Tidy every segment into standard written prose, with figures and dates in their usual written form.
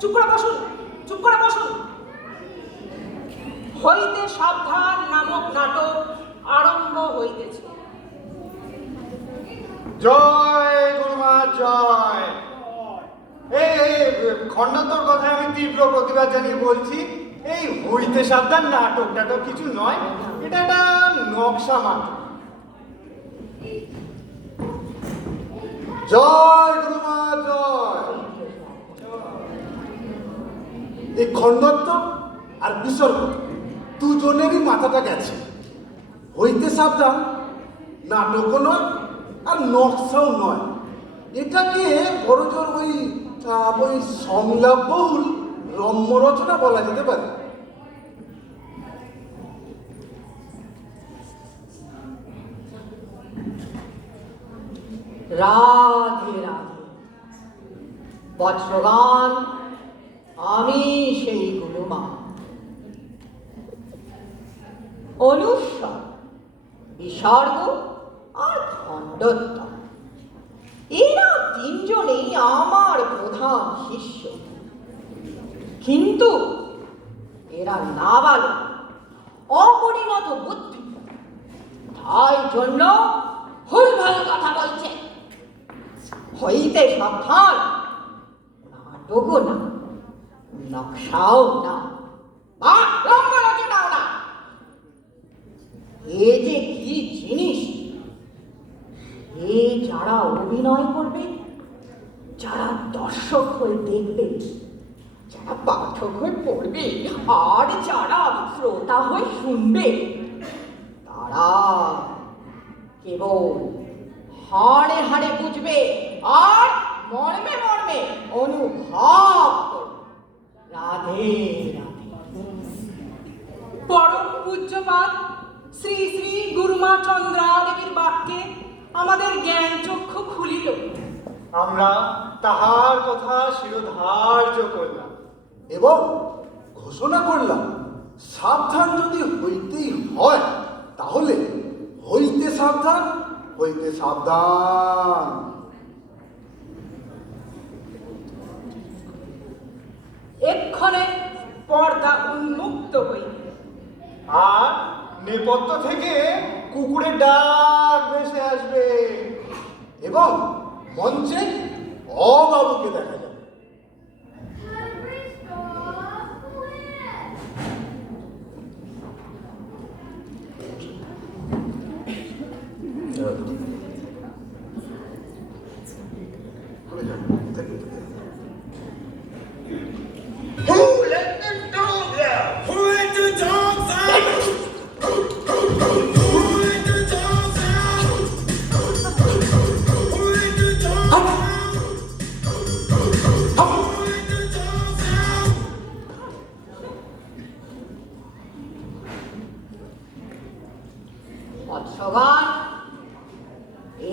চুপ করে বসুন, চুপ করে বসুন। হইতে সাবধান নামক নাটক আরম্ভ হইতেছে। জয় গুরুমা জয়। এই খণ্ডান্তর কথায় আমি তীব্র প্রতিবাদ জানিয়ে বলছি, এই হইতে সাবধান নাটক টাটক কিছু নয়, এটা একটা নকশা মাত্র। জয় গুরুমা জয়। এই খণ্ডত্ব আর বিসর্গ দুজনেরই মাথাটা গেছে। হইতে সাবধান নাটকও নয় আর নকশাও নয়, এটাকে বড়জোর ওই সংলাপ বহুল রম্য রচনা বলা যেতে পারে। রাধে রাধে বৎসগান, আমি সেই গুরুমা। অনুস্বার, বিসর্গ আর খণ্ডত্ব, এরা তিনজনেই আমার প্রধান শিষ্য। কিন্তু এরা নাবালক, অপরিণত বুদ্ধি, তাই জন্য ভুলভাল কথা বলছে। হইতে সাবধান নাটকও না, নকশাও না, বা রম্য রচনাও না। এ যে কি জিনিস! এ যারা অভিনয় করবে, যারা দর্শক হয়ে দেখবে, যারা পাঠক হয়ে পড়বে, আর যারা শ্রোতা হয়ে শুনবে, তারা কেবল হাড়ে হাড়ে বুঝবে আর মর্মে মর্মে অনুভব করবে। রাধে রাধে। পরম পূজ্যপাদ শ্রী শ্রী গুরুমা চন্দ্রা দেবীর বাক্যে আমাদের জ্ঞান চক্ষু খুলিল। আমরা তাহার কথা শিরোধার্য করলাম এবং ঘোষণা করলাম, সাবধান যদি হইতেই হয় তাহলে হইতে সাবধান, হইতে সাবধান। এক্ষণে পর্দা উন্মুক্ত হইল, আর নেপথ্য থেকে কুকুরের ডাক ভেসে আসবে এবং মঞ্চে অবাবুকে দেখা যাবে। Who let the dogs out? Who let the dogs out? Who let the dogs out? Who let the dogs out? Who let the dogs out? বৎসগান,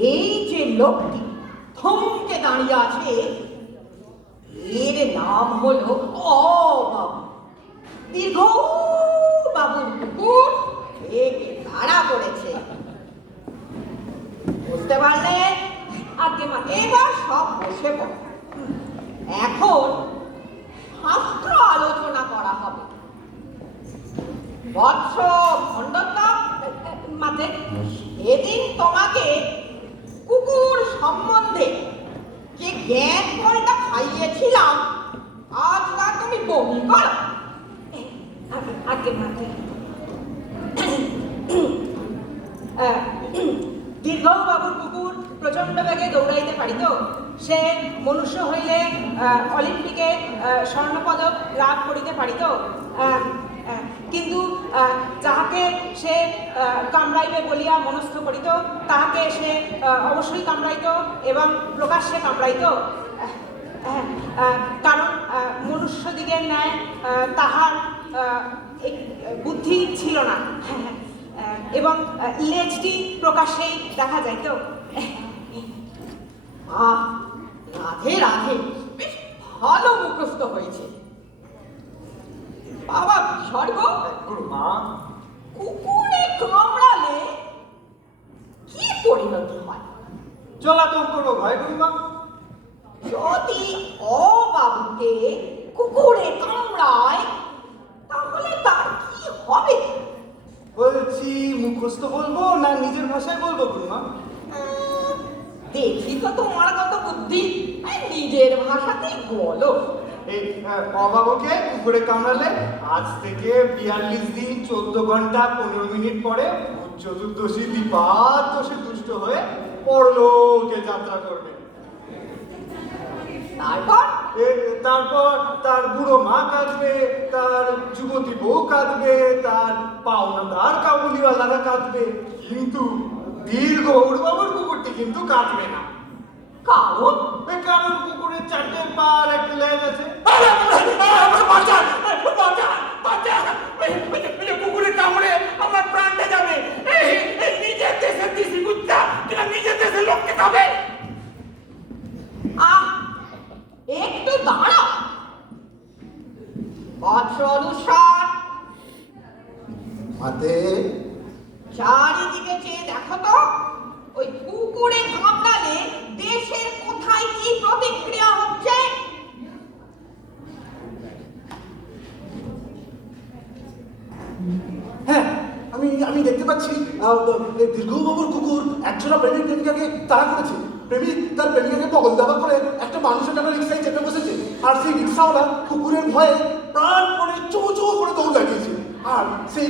এই যে লোকটি থমকে দাঁড়িয়ে আছে, এর নাম হলো অবাবু। দীর্ঘ বাবুর কুকুর একে তাড়া করেছে। বুঝতে পারলে? এবার সব বসে পড়ে। এখন শাস্ত্র আলোচনা করা হবে। বৎস খণ্ডত্ব, মাঝে সেদিন তোমাকে কুকুর সম্বন্ধে যে জ্ঞান ফলটা খাইয়েছিলাম, আজ তা তুমি বমি করো। দীর্ঘবাবুর কুকুর প্রচন্ড বেগে দৌড়াইতে পারিত। সে মনুষ্য হইলে অলিম্পিকে স্বর্ণপদক লাভ করিতে পারিত, কিন্তু যাহাকে সে কামড়াইবে বলিয়া মনস্থ করিত, তাহাকে সে অবশ্যই কামড়াইত এবং প্রকাশ্যে কামড়াইত। কারণ মনুষ্যদিগের ন্যায় তাহার বুদ্ধি ছিল না এবং লেজটি প্রকাশ্যেই দেখা যাইত। রাধে রাধে, বেশ ভালো মুখস্থ হয়েছে। বাবা বিসর্গ, গুরুমা, কুকুরে কামড়ালে কি পরিণতি হয়? চলাচল করবো ভয় গুরুমা। যদি অবাবুকে কুকুরে কামড়ায় তাহলে তার কি হবে? বলছি মুখস্থ বলবো না নিজের ভাষায় বলবো গুরুমা? দেখি তো তোমার কত বুদ্ধি, এই নিজের ভাষাতেই বলো। এই অবাবকে কুকুরে কামড়ালে আজ থেকে 42 দিন 14 ঘন্টা 15 মিনিট পরে চতুর্দশী দীপাদশী দুষ্ট হয়ে পরলোকে যাত্রা করবে। তারপর তারপর তার বুড়ো মা কাঁদবে, তার যুবতী বউ কাঁদবে, তার পাওনাদার কাবুলিওয়ালারা কাঁদবে, কিন্তু দীর্ঘ বাবুর কুকুরটি কিন্তু কাঁদবে না। কারণ কারণ কুকুরের 4টে পা আর একটা লেজ আছে। কুকুরের কামড়ে আমার প্রাণটা যাবে। নিজের দেশের দিশি কুত্তা কিনা নিজের দেশের লোককে খাবে। একটু দাঁড়াও। পত্র অনুসার হাতে চারিদিকে চেয়ে দেখো তো, ওই কুকুরে কামড়ালে দেশের কোথায় কি প্রতিক্রিয়া হচ্ছে? হ্যাঁ, আমি দেখতে পাচ্ছি দীর্ঘবাবুর কুকুর একজোড়া প্রেমিক প্রেমিকাকে তাড়া করেছে। প্রেমিক তার প্রেমিকাকে পগল দাবা করে একটা মানুষের টানা রিক্সায় চেপে বসেছে, আর সেই রিক্সাওয়ালা কুকুরের ভয়ে প্রাণপণে চো চো করে দৌড় লাগিয়েছে। আর সেই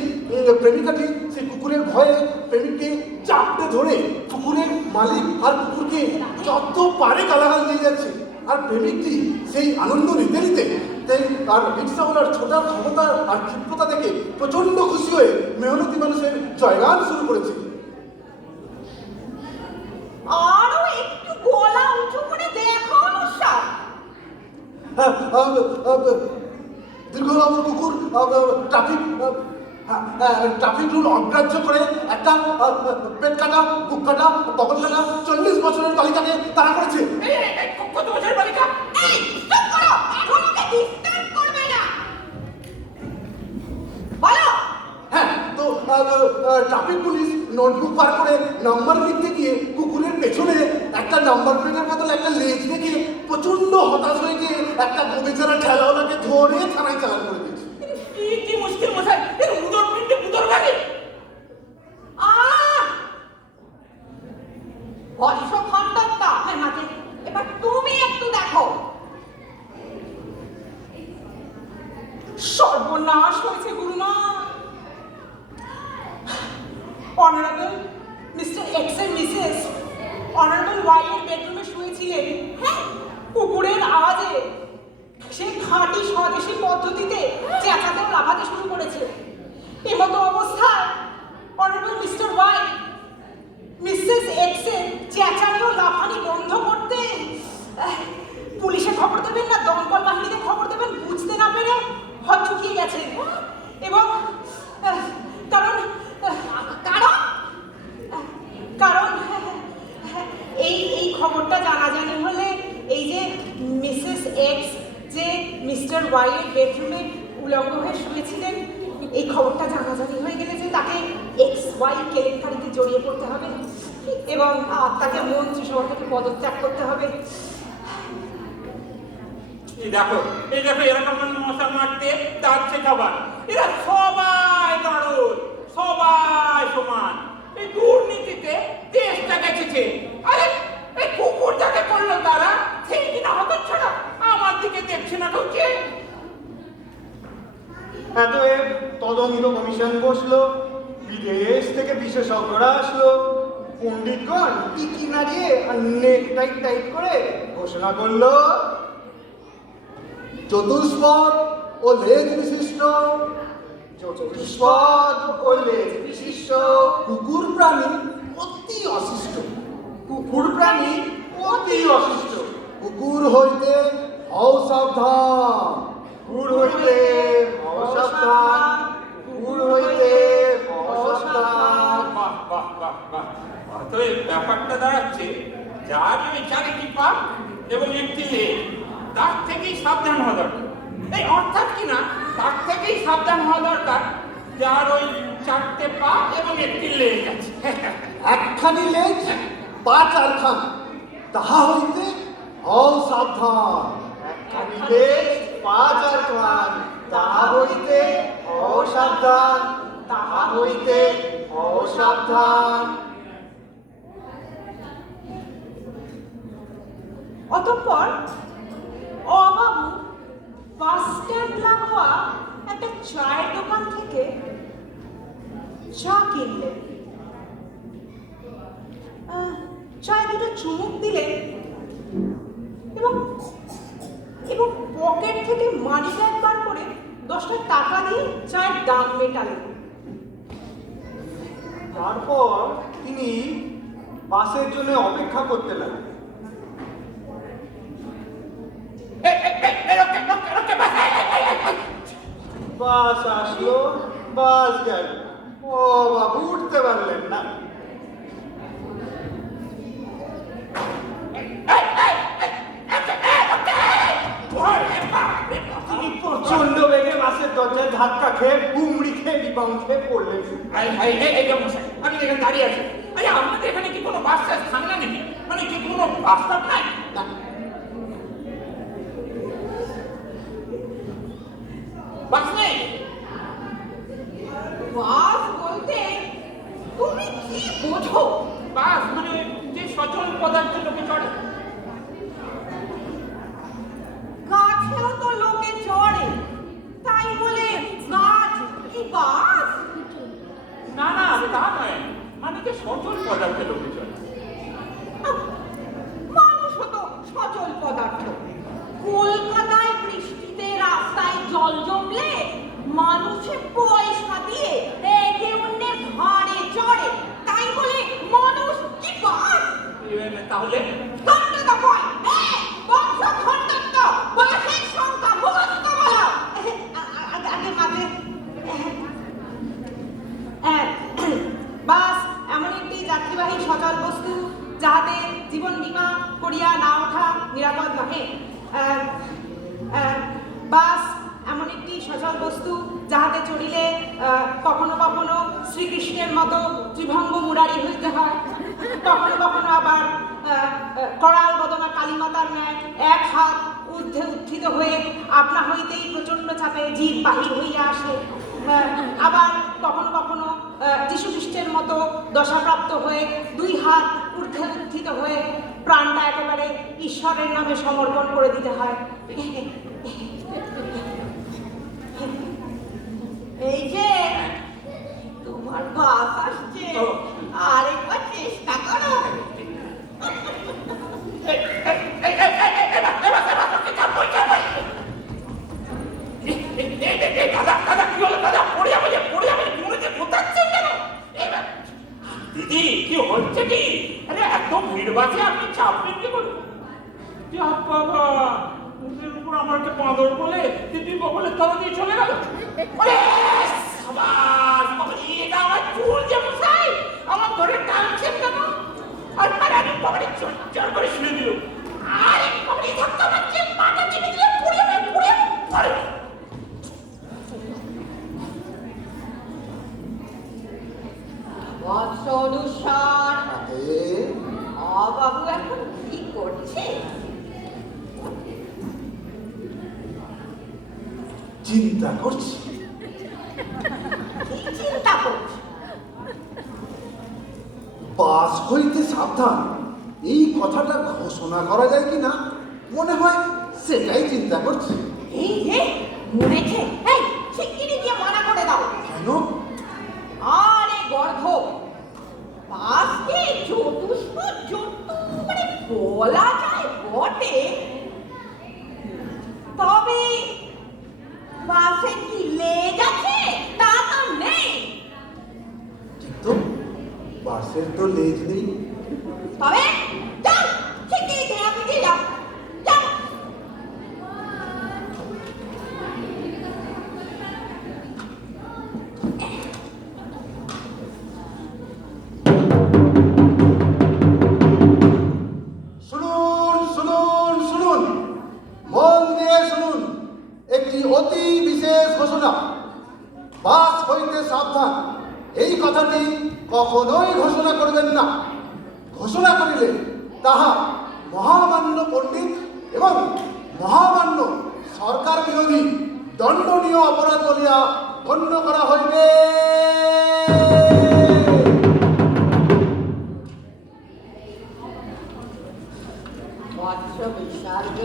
প্রেমিকাটি সেই কুকুরের ভয়ে প্রেমিককে চাপটে ধরে কুকুরের মালিক আর কুকুরকে যত পারে গালাগাল দিয়ে যাচ্ছে। আর প্রেমিকটি সেই আনন্দ নিতে নিতে আর রিক্সাওয়ালার ছোটার ক্ষমতা আর ক্ষিপ্রতা দেখে প্রচন্ড খুশি হয়ে মেহনতি মানুষের জয়গান শুরু করেছে। আরো একটু গলা উঁচু করে দেখো অনুসার। দীর্ঘবাবুর কুকুর ট্রাফিক রুল অগ্রাহ্য করে একটা পেট কাটা, বুক কাটা, বগল কাটা 40 বছরের বালিকাকে তাড়া করেছে। কত বছরের বালিকা? এই চুপ করো, এখন ওকে ডিস্টার্ব করবে না। বলো। হ্যাঁ, তো ট্রাফিক পুলিশ নোটবুক বার করে নাম্বার লিখতে গিয়ে কুকুরের পেছনে একটা নাম্বার প্লেটের বদলে একটা লেজ দেখে প্রচন্ড হতাশ হয়ে গিয়ে একটা বেচারা ঠেলাওয়ালাকে ধরে থানায় চালান করে দিয়েছে। কি মুশকিল মশাই, এর উদর পিণ্ডে উদর গাড়ি। বর্ষ খণ্ডটা মাঝে, এবার তুমি একটু দেখো। সর্বনাশ হয়েছে গুরুমা। অনারেবল মিস্টার এক্স এর মিসেস অনারেবল ওয়াই এর বেডরুমে শুয়েছিলেন। হ্যাঁ, কুকুরের আওয়াজে সে খাঁটি স্বদেশী পদ্ধতিতে চেঁচাতে ও লাফাতে শুরু করেছে। এমতো অবস্থায় honourable mister Y Mrs X এর চেঁচানি ও লাফানি বন্ধ করতে পুলিশে খবর দেবেন না দমকল বাহিনীতে খবর দেবেন বুঝতে না পেরে হকচকিয়ে গেছেন। এবং কারণ কারণ কারণ এই খবরটা জানাজানি হলে এই যে মিসেস এক্স যে মিস্টার ওয়াই এর বেডরুমে উলঙ্গ হয়ে শুয়েছিলেন, এই খবরটা জানাজানি হয়ে গেলে যে তাকে এক্স ওয়াই কেলেঙ্কারিতে জড়িয়ে পড়তে হবে এবং তাকে মন্ত্রিসভা থেকে পদত্যাগ করতে হবে। এই দেখো এরকম মশা মারতে যাচ্ছে খাবার। এরা সবাই দারুণ, সবাই সমান। এই দুর্নীতিতে দেশটা গেছে। আরে এই কুকুর যাকে করলো তারা সেই কিনা হতচ্ছাড়া আমার দিকে দেখছে না ঢুকছে। এত তদন্ত কমিশন বসলো, বিদেশ থেকে বিশেষজ্ঞরা আসলো, পণ্ডিতগণ টিকি নাড়িয়ে আর নেক টাইট টাইট করে ঘোষণা করলো চতুষ্পদ ও লেজ বিশিষ্ট চতুষ্পদ ও লেজ বিশিষ্ট কুকুর প্রাণী অতি অশিষ্ট। কুকুর প্রাণী অতি অশিষ্ট। কুকুর হইতে হও সাবধান। কুকুর হইতে অসাবধান, কুকুর হইতে অসাবধান। বাহ বাহ বাহ বাহ। অতএব ব্যাপারটা দাঁড়াচ্ছে যার ওই 4টি পা এবং 1টি লেজ, তার থেকেই সাবধান হওয়া দরকার। এই অর্থাৎ কিনা তার থেকেই সাবধান হওয়া দরকার যার ওই 4টে পা এবং 1টি লেজ আছে। একখানি লেজ পা 4খান, তাহা হইতে হও সাবধান। একখানি লেজ পাচার কান, তাহা হইতে অসাবধান, তাহা হইতে অসাবধান। অতঃপর অবাবু বাস স্ট্যান্ড লাগোয়া একটা চায়ের দোকান থেকে চা কিনলেন। চায়ে দুটো চুমুক দিলেন এবং এবং পকেট থেকে মানি ব্যাগ বার করে 10টা টাকা দিয়ে চায়ের দাম মেটালেন। তারপর তিনি বাসের জন্য অপেক্ষা করতে লাগলেন। বাস আসলো, বাস গেল, ও বাবু উঠতে পারলেন না। তিনি প্রচন্ড বেগে বাসের দরজায় ধাক্কা খেয়ে বুমড়ি খেয়ে রিবাউন্ড খেয়ে পড়লেন। আমি এখানে দাঁড়িয়ে আছি। আরে আমাদের এখানে কি কোনো বাস টাস থামে নাকি? মানে কি কোনো বাস স্টপ নাই? বাস নেই? বাস বলতে তুমি কি বোঝো? বাস মানে যে সচল পদার্থ লোকে চড়ে। গাছেও তো লোকে চড়ে, তাই বলে গাছ কি বাস? না না তা নয়, মানে যে সচল পদার্থ লোকে চড়ে। মানুষও তো সচল পদার্থ। কলকাতায় বৃষ্টিতে রাস্তায় জল জমলে মানুষে পয়সা দিয়ে একে অন্যের ঘাড়ে চড়ে, তাই বলে মানুষ কি বাস? তাহলে খণ্ডত কয়, বংশ খণ্ডত, বাসের সংখ্যা মুখস্থ বলো। আগে মাঝে বাস এমন একটি যাত্রীবাহী সচল বস্তু যাহাতে জীবন বীমা করিয়া না ওঠা নিরাপদ নহে। বাস এমন একটি সচল বস্তু যাহাতে চড়িলে কখনো কখনো শ্রীকৃষ্ণের মতো ত্রিভঙ্গ মুরারি হইতে হয়, কখনো কখনো আবার করাল বদনা কালীমাতার ন্যায় এক হাত ঊর্ধ্বে উত্থিত হয়ে আপনা হইতেই প্রচণ্ড চাপে জীব বাহির হইয়া আসে, আবার কখনো কখনো যীশু খ্রিস্টের মতো দশাপ্রাপ্ত হয়ে 2 হাত ঊর্ধ্বে উত্থিত হয়ে প্রাণটা একেবারে ঈশ্বরের নামে সমর্পণ করে দিতে হয়। এই যে তোমার বাস আসছে, আরেকবার চেষ্টা করো। দিদি কি হচ্ছে কি? আরে এত ভিড় বাসে আপনি চাপবেন কি করে? বাবা মুখের উপর আমাকে বাঁদর বলে দিদি বগলের তলা দিয়ে চলে গেল। এটা আমার চুল যে মশাই আমার ধরে টানছেন কেন? আর আমি বাবারে চোর করে শুনে দিল। আরে বাবারে ধাক্কা মারছে, মাথা চিপে দিলে পড়ে পড়ে। বৎস অনুসার বাবু এখন কি করছে? চিন্তা করছি। কি চিন্তা করছে? বাস হইতে সাবধান, এই কথাটা ঘোষণা করা যায় কি না মনে হয় সেটাই চিন্তা করছি। এই যে মরেছে, এই শিগগিরই গিয়ে মানা করে দাও। কেন? আরে গর্ধ, বাসকে চতুষ্পদ জন্তু মানে বলা যায় বটে, তবে বাসের কি লেজ আছে তা তো নেই। ঠিক তো, বাসের তো লেজ নেই। তবে যাও শিগগিরই থেরাপিতে যাও, যাও। শুনুন শুনুন শুনুন, মন দিয়ে শুনুন, একটি অতি বিশেষ ঘোষণা। বাস হইতে সাবধান, এই কথাটি কখনোই ঘোষণা করবেন না। ঘোষণা করিলে তাহা মহামান্য পণ্ডিত এবং মহামান্য সরকার বিরোধী দণ্ডনীয় অপরাধ বলিয়া গণ্য করা হইবে। বৎস বিসর্গ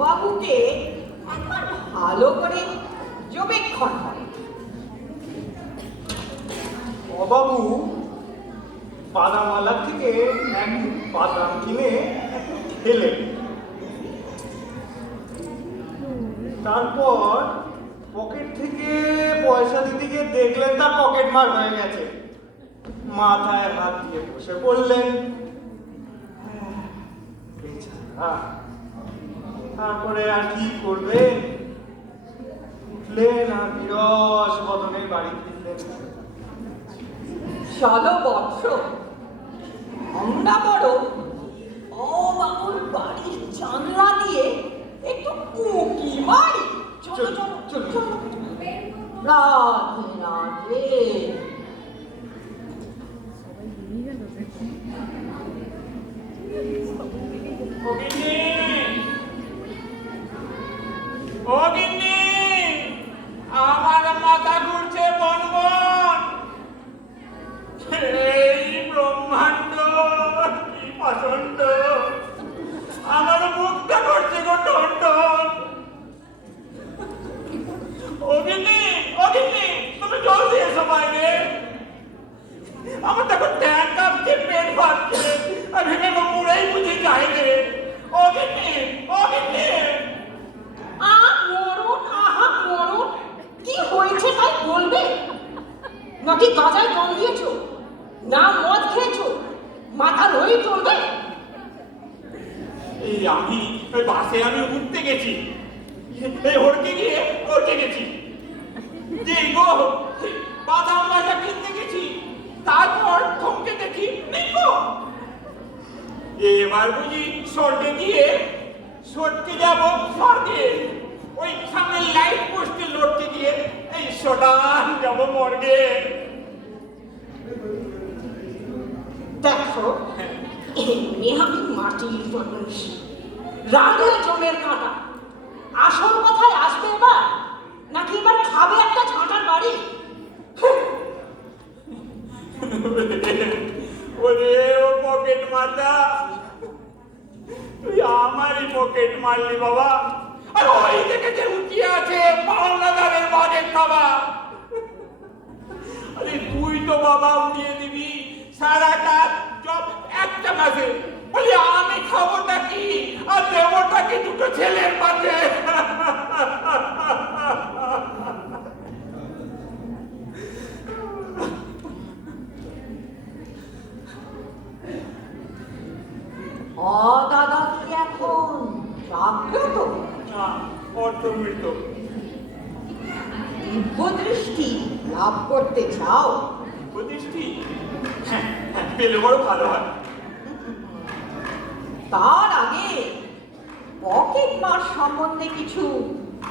বাবুকে একবার ভালো করে যোগেক্ষণ করে। বাবু বাদামালা থেকে এক বাদাম কিনে খেলেন, তারপর পকেট থেকে পয়সা দিতে গিয়ে দেখলেন তার পকেট মার হয়ে গেছে। মাথায় হাত দিয়ে বসে পড়লেন। বেচারা, তারপরে আর কি করবেন? উঠলেন আর বিরস বদনে বাড়ি ফিরলেন। চলো বৎস, আমরা বড় ও বাবুর বাড়ির জানলা দিয়ে একটু উঁকি মারি। চলো চলো চলো চলো। রাধে রাধে। ও গিন্নি, আমার মাথা ঘুরছে বনবন। এই ব্রহ্মাণ্ড কি প্রচন্ড, আমার মুখটা করছে গো টন। ও গিন্নি, তুমি জলদি এসো বাইরে। আমার দেখো ট্যাং কাঁপছে, পেট ফাটছে, আর ভেবে মুড়েই বুঝে যাই রে। ও গিন্নি, মরণ, কি হয়েছে তাই বলবে? নাকি গাঁজায় জল দিয়েছো, না মদ খেয়েছো, মাথা রয়ে চলবে? এই আমি ওই বাসে উঠতে গেছি, এই হড়কে গেছি যে গো বাদাম বাসা কিনতে গেছি, তারপর থমকে দেখি নেই গো। এবার বুঝি স্বর্গে গিয়ে সটকে যাব স্বর্গে, ওই সামনে লাইট পোস্টে লড়তে গিয়ে এই সটান যাব মর্গে। দেখো, এমনি আমি মাটির মানুষ, রাগে জমের কাঁটা। আসল কথায় আসবে এবার, নাকি এবার খাবে একটা ঝাঁটার বাড়ি? ওরে ও পকেট মারটা, তুই আমারই পকেট মারলি বাবা। আর ওই থেকে যে উঠিয়ে আছে পাওনাদারের বাজেট খাবা। আরে তুই তো বাবা উড়িয়ে দিবি সারাটা জব একটা মাসে। বলি আমি খাবোটা কি আর দেবটা কি দুটো ছেলের পাশে। দাদা কি এখন জাগ্রত? না, অর্থমৃত। দিব্য দৃষ্টি লাভ করতে চাও? প্রতিষ্ঠি হ্যাঁ, পেলে বড় ভালো হয়। তার আগে পকেট মার সম্বন্ধে কিছু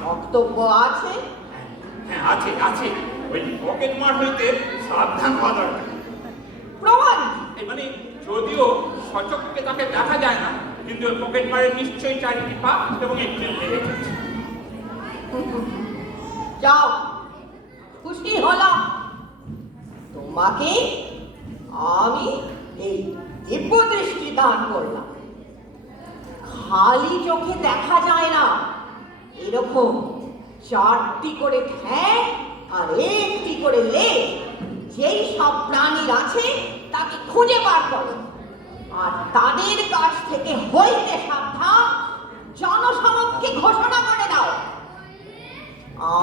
বক্তব্য আছে? হ্যাঁ আছে। ওই পকেট মার হইতে সাবধান হওয়া দরকার। প্রমাণ? এই মানে যদিও সচক্ষে তাকে দেখা যায় না, কিন্তু ওই পকেট মারে নিশ্চয়ই চারটি পা এবং একটি লেগে আছে। যাও, খুশি হলাম। তোমাকে আমি এই দিব্য দৃষ্টি দান করলাম। খালি চোখে দেখা যায় না, এরকম 4টি করে ঠ্যাং আর 1টি করে লেজ যেই সব প্রাণীর আছে তাকে খুঁজে বার করো, আর তাদের কাছ থেকে হইতে সাবধান জনসমক্ষে ঘোষণা করে দাও।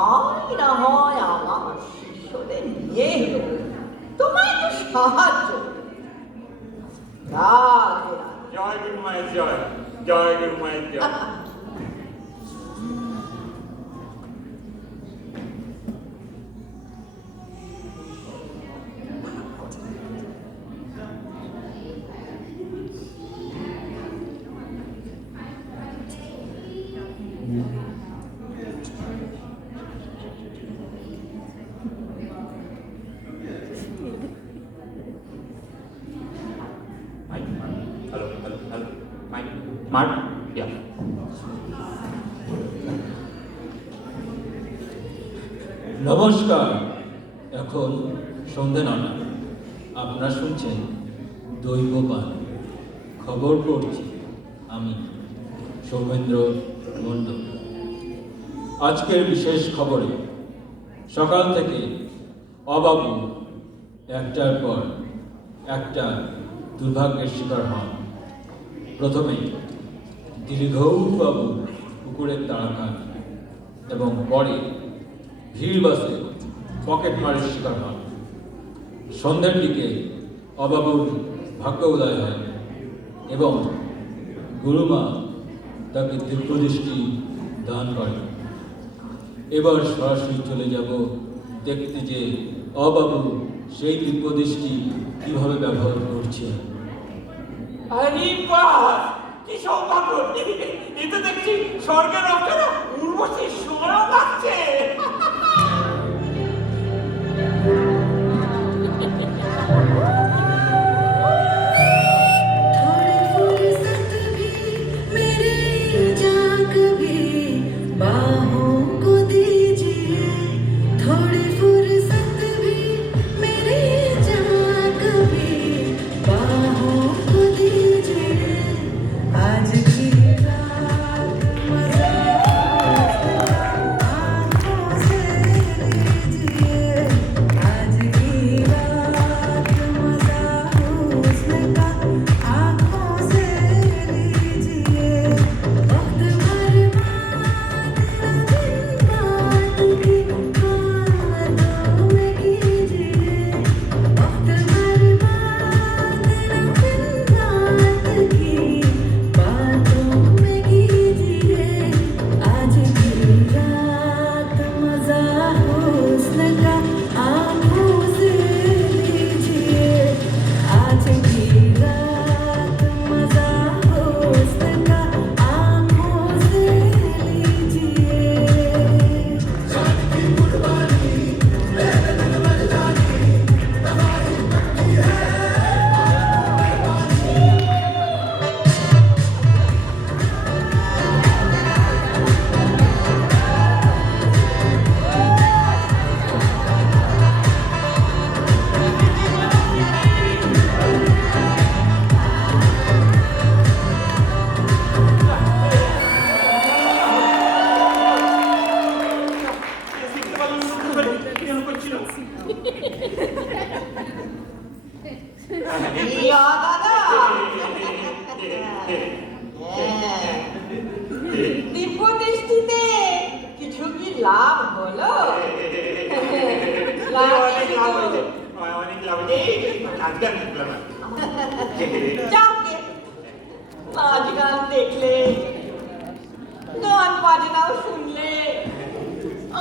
আমি না হয় আমার শিষ্যদের নিয়ে এলো তোমায় একটু সাহায্য। রাধে রাধে। জয় গুরু মায়ের জয়, জয় গুরু মায়ের জয়। Hello. Mike. Yeah. নমস্কার। এখন সন্ধে 9টা। আপনারা শুনছেন দৈববাণ। খবর পড়ছি আমি সৌমেন্দ্র মণ্ডল। আজকের বিশেষ খবরে সকাল থেকে অবাবু একটার পর একটা দুর্ভাগ্যের শিকার হন। প্রথমে দীর্ঘবাবু কুকুরের তাড়া খান এবং পরে ভিড় বাসে পকেট মারের শিকার হন। সন্ধ্যের দিকে অবাবুর ভাগ্য উদয় হয় এবং গুরুমা তাকে দিব্যদৃষ্টি দান করেন। এবার সরাসরি চলে যাব দেখতে যে অবাবু সেই দিব্যদৃষ্টি কিভাবে ব্যবহার করছে। আরে বাস, কি সৌভাগ্য! এতে দেখছি স্বর্গের অপেরা উর্বশী সোনা লাগছে। थोड़ी फुर्सत भी मेरी जाग भी बाहों को दीजिए। थोड़ी फुर्सत भी मेरी जाग भी बाहों को दीजिए। आज की रात मजा आँखों से लीजिए। आज की रात मजा हुस्न का आँखों से लीजिए। वक्त बर्बाद न जिन बात की बातों में कीजिए। वक्त बर्बाद न जिन बात की बातों में कीजिए। आज की रात मजा हुस्न का आँखों से लीजिए। आज की रात मजा हुस्न का आँखों से लीजिए। শিখতে পারলাম না, কেন করছিল? ইয়া দাদা দিব্য দৃষ্টিতে কিছু কি লাভ হলো? লাভ অনেক লাভ হয়েছে, শুধু অনেক লাভ হয়েছে। আজকে আর দেখলাম না। যাকে নাচ গান দেখলে, গান বাজনাও শুনলে,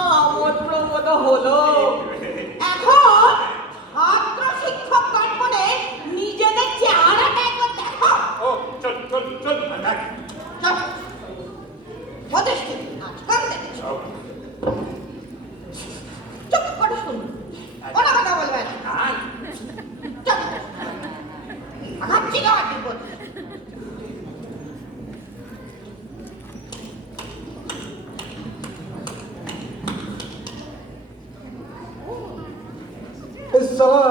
আমোদ প্রমোদ হলো। এখন ছাত্র শিক্ষক দর্পণে নিজেদের চেহারাটা একবার দেখো। ও, চল চল চল, দেখ। চল, যথেষ্ট নাচ গান দেখেছ। চুপ করে শুন, কোনো কথা বলবে না। আর চুপ। আগাচ্ছি না আর বিপদ। এই সালা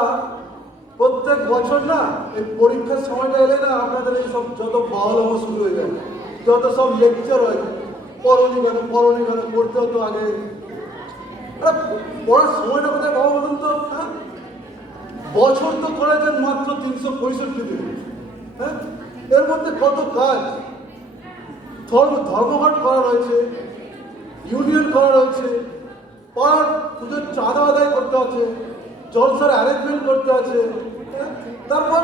প্রত্যেক বছর না এই পরীক্ষার সময়টা এলে না আপনাদের এই সব যত বাউলামো শুরু হয়ে যায়, যত সব লেকচার হয়, পড়নি কেন পড়তে হতো আগে। আরে পড়ার সময়টা কোথায় বাবা বলুন তো? হ্যাঁ, বছর তো করেছেন মাত্র 365 দিন। হ্যাঁ, এর মধ্যে কত কাজ, ধর্মঘট করা রয়েছে, ইউনিয়ন করা রয়েছে, পাড়ার পুজোর চাঁদা আদায় করতে আছে, জলসার অ্যারেঞ্জমেন্ট করতে আছে। হ্যাঁ, তারপর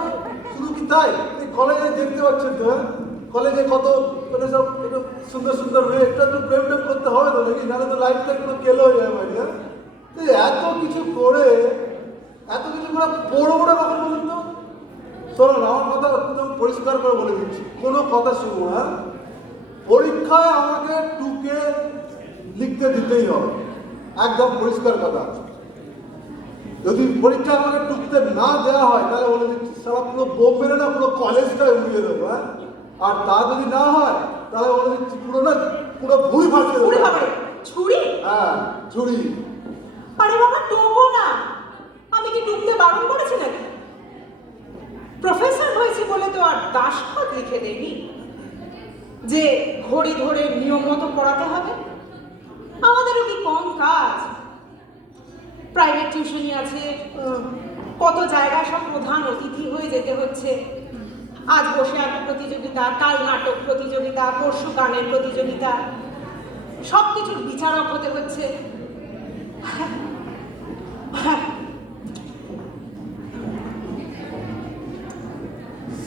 শুধু কি তাই, এই কলেজে দেখতে পাচ্ছেন তো? হ্যাঁ, কলেজে কত মানে সব সুন্দর সুন্দর মেয়ে, একটা তো প্রেম করতে হবে তো নাকি, নাহলে তো লাইফটা কোনো কেলো হয়ে যাবে। হ্যাঁ, তো এত কিছু করে পড়বো না কখন বলুন তো? শোনো, আমার কথা একদম পরিষ্কার করে বলে দিচ্ছি, কোনো কথা শুনবো না। পরীক্ষায় আমাকে টুকে লিখতে দিতেই হবে, একদম পরিষ্কার কথা। যদি পরীক্ষা আমাকে টুকতে না দেওয়া হয় তাহলে বলে দিচ্ছি সারা পুরো বোম মেরে না পুরো কলেজটাই উড়িয়ে দেবো। হ্যাঁ, আর তা যদি না হয় তাহলে বলে দিচ্ছি পুরো ভুঁড়ি ফাটিয়ে দেবো। ছুরি? হ্যাঁ, ছুরি। আরে বাবা ডুবো না, আমি কি ডুবতে বারণ করেছি নাকি? প্রফেসর হয়েছি বলে তো আর দাসখত লিখে দেয়নি যে ঘড়ি ধরে নিয়ম মতো পড়াতে হবে। আমাদেরও কি কম কাজ? প্রাইভেট টিউশনই আছে, কত জায়গায় সব প্রধান অতিথি হয়ে যেতে হচ্ছে। আজ বসে আঁকা প্রতিযোগিতা, কাল নাটক প্রতিযোগিতা, পরশু গানের প্রতিযোগিতা, সবকিছুর বিচারক হতে হচ্ছে।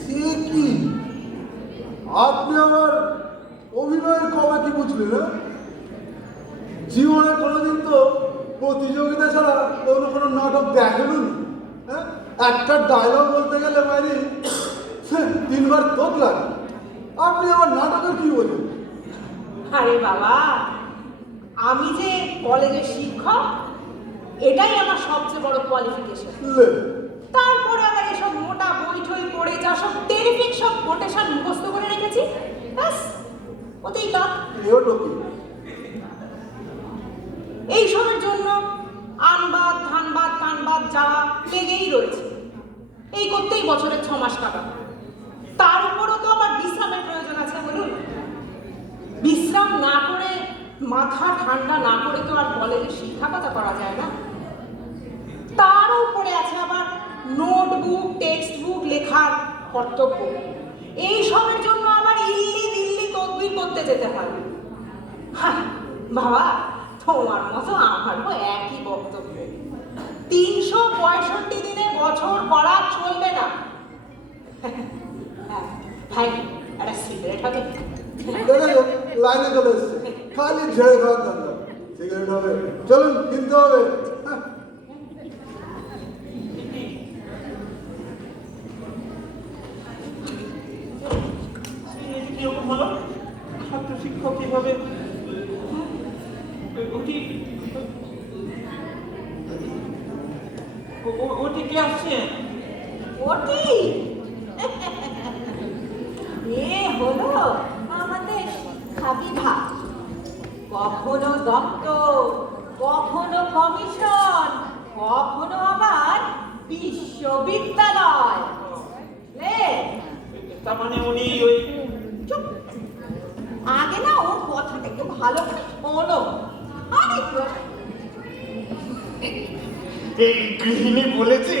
সে কি, আপনি আমার অভিনয়ের কবে কি বুঝলেন? হ্যাঁ? জীবনে কোনোদিন তো প্রতিযোগিতা ছাড়া কোনো নাটক দেখেনি। হ্যাঁ, একটা ডায়লগ বলতে গেলে মানে 3বার তোপ লাগে। আপনি আমার নাটকের কি বলেন? আরে বাবা, আমি যে কলেজের শিক্ষক, এটাই আমার সবচেয়ে বড় কোয়ালিফিকেশন। লে, তারপরে আবার এসব মোটা বই ঠই পড়ে যা সব টেরিফিক সব কোটেশন মুখস্থ করে রেখেছি, ব্যাস ওতেই কাজ। এও টপি। এইসবের জন্য আনবাদ ধানবাদ কানবাদ যাওয়া লেগেই রয়েছে। এই করতেই বছরের 6 মাস কাটাবো। তার উপরও তো আবার বিশ্রামের প্রয়োজন আছে বলুন। বিশ্রাম না করে, মাথা ঠান্ডা না করে তো আর কলেজে শিক্ষকতা করা যায় না। তারও উপরে আছে আবার নোটবুক টেক্সট বুক লেখার কর্তব্য। এই সবের জন্য আবার ইল্লি দিল্লি তদবির করতে যেতে হয়। হ্যাঁ বাবা, তোমার মতো আমারও একই বক্তব্য। 365 দিনে বছর করা চলবে না। হ্যাঁ ভাই, একটা সিগারেট হবে? দেখেন লাইনে চলে এসছে, খালি ঝেড়ে খাওয়ার দরকার। সিগারেট হবে, চলুন কিনতে হবে। হ্যাঁ, কিরকম হলো? ছাত্র শিক্ষক কিভাবে ওটি কে আসছে? ওটি এ হলো আমাদের হাবিভা। কখনো দপ্তর, কখনো কমিশন, কখনো আবার বিশ্ববিদ্যালয়। তার মানে উনি ওই চুপ, আগে না ওর কথাটা একটু ভালো করে শোনো। এই গৃহিণী বলেছে